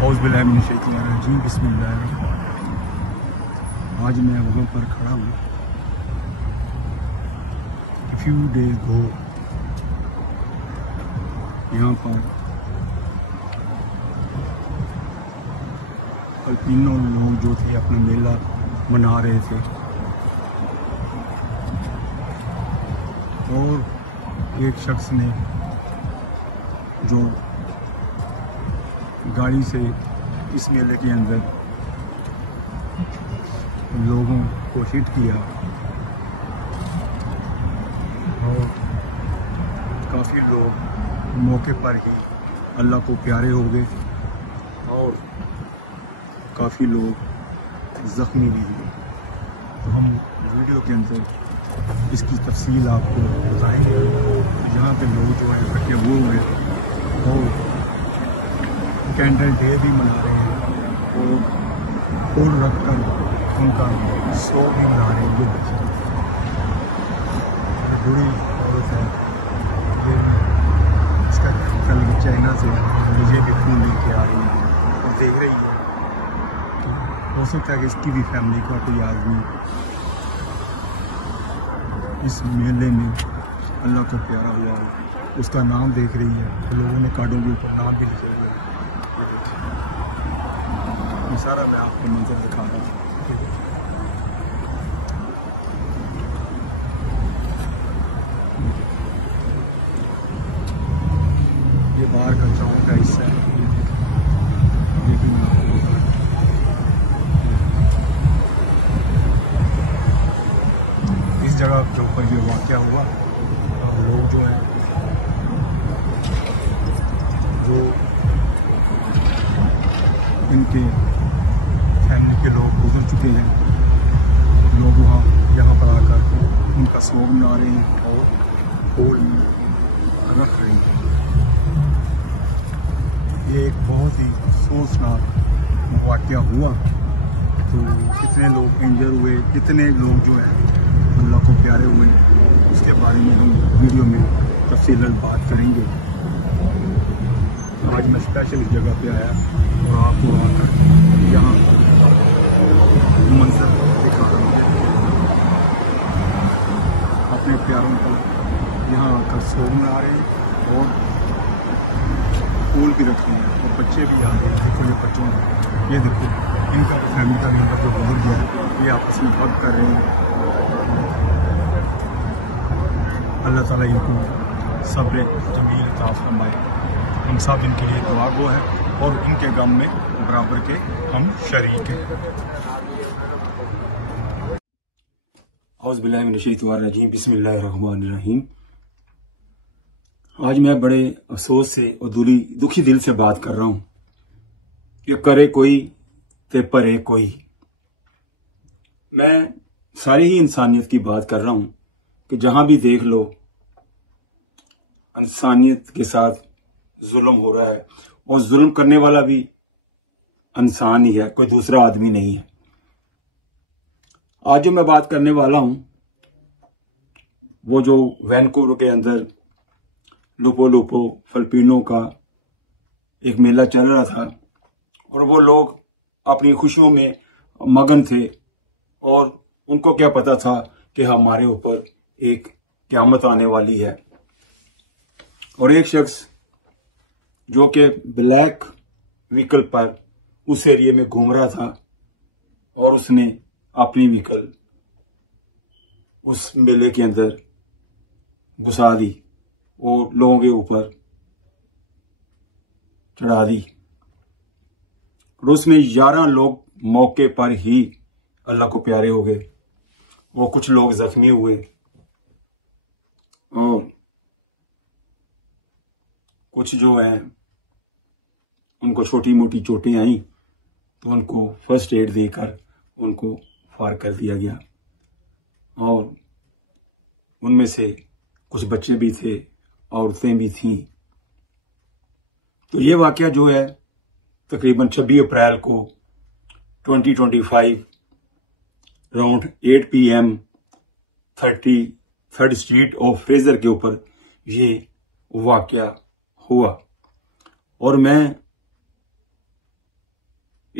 اعوذ باللہ من الشیطان الرجیم بسم اللہ الرحمن الرحیم۔ آج میں وہاں پر کھڑا ہوں۔ فیو ڈیز گو یہاں پر فلپینو لوگ جو تھے اپنا میلہ منا رہے تھے، اور ایک شخص نے جو گاڑی سے اس میلے کے اندر لوگوں کو ہٹ کیا اور کافی لوگ موقع پر ہی اللہ کو پیارے ہو گئے اور کافی لوگ زخمی بھی ہوئے۔ تو ہم ویڈیو کے اندر اس کی تفصیل آپ کو بتائیں گے۔ یہاں پہ لوگ جو ہیں اکٹھے ہوئے اور کینڈل ڈے بھی منا رہے ہیں اور پھول رکھ کر ان کا سو بھی منا رہے ہیں۔ یہ بوڑھی عورت ہے، یہ اس کا کل چائنا سے مجھے بھی فون لے کے آ رہی ہے اور دیکھ رہی ہے کہ ہو سکتا ہے کہ اس کی بھی فیملی کا کوئی آدمی اس میلے میں اللہ کو پیارا ہوا ہو، اس کا نام دیکھ رہی ہے۔ لوگوں نے کارڈوں کے اوپر نام بھی لکھے ہوئے ہیں۔ یہ سارا میں آپ کو منظر دکھا رہا تھا۔ یہ باہر کا چوک کا حصہ ہے، لیکن اس جگہ کے اوپر یہ واقعہ ہوا اور لوگ جو ہیں جو ان کے فیملی کے لوگ گزر چکے ہیں، لوگ یہاں پر آ کر ان کا سوگ منا رہے ہیں اور پھول رکھ رہے ہیں۔ یہ ایک بہت ہی افسوسناک واقعہ ہوا۔ تو کتنے لوگ انجر ہوئے، کتنے لوگ جو ہیں اللہ کو پیارے ہوئے، اس کے بارے میں ہم ویڈیو میں تفصیلاً بات کریں گے۔ آج میں اسپیشل اس جگہ پہ آیا اور آپ کو آ کر یہاں منظر دکھا رہا ہوں۔ اپنے پیاروں کو یہاں آ کر سوگ منا رہے ہیں اور پھول بھی رکھ رہے ہیں اور بچے بھی آ رہے ہیں۔ دیکھو یہ بچوں کو، یہ دیکھو ان کا فیملی کا ممبر جو گزر گیا ہے، یہ آپس میں بات کر رہے ہیں۔ اللہ تعالیٰ ان کو صبر جمیل عطا فرمائے۔ ہم سب ان کے لیے دعا گو ہیں اور ان کے غم میں برابر کے ہم شریک ہیں۔ اعوذ باللہ من الشیطان الرجیم بسم اللہ الرحمن الرحیم۔ آج میں بڑے افسوس سے اور دکھی دل سے بات کر رہا ہوں کہ کرے کوئی تے پرے کوئی۔ میں ساری ہی انسانیت کی بات کر رہا ہوں کہ جہاں بھی دیکھ لو انسانیت کے ساتھ ظلم ہو رہا ہے، اور ظلم کرنے والا بھی انسان ہی ہے، کوئی دوسرا آدمی نہیں ہے۔ آج جو میں بات کرنے والا ہوں وہ جو وینکوور کے اندر لوپو فلپینو کا ایک میلہ چل رہا تھا، اور وہ لوگ اپنی خوشیوں میں مگن تھے، اور ان کو کیا پتا تھا کہ ہمارے اوپر ایک قیامت آنے والی ہے۔ اور ایک شخص جو کہ بلیک وہیکل پر اس ایریے میں گھوم رہا تھا، اور اس نے اپنی وہیکل اس میلے کے اندر گھسا دی اور لوگوں کے اوپر چڑھا دی، اور اس میں 11 لوگ موقع پر ہی اللہ کو پیارے ہو گئے، وہ کچھ لوگ زخمی ہوئے اور کچھ جو ہیں ان کو چھوٹی موٹی چوٹیں آئیں تو ان کو فرسٹ ایڈ دے کر ان کو فار کر دیا گیا، اور ان میں سے کچھ بچے بھی تھے، عورتیں بھی تھیں۔ تو یہ واقعہ جو ہے تقریباً 26 اپریل کو 2025 around 8 PM 33rd street of Frazer کے اوپر یہ واقعہ ہوا، اور میں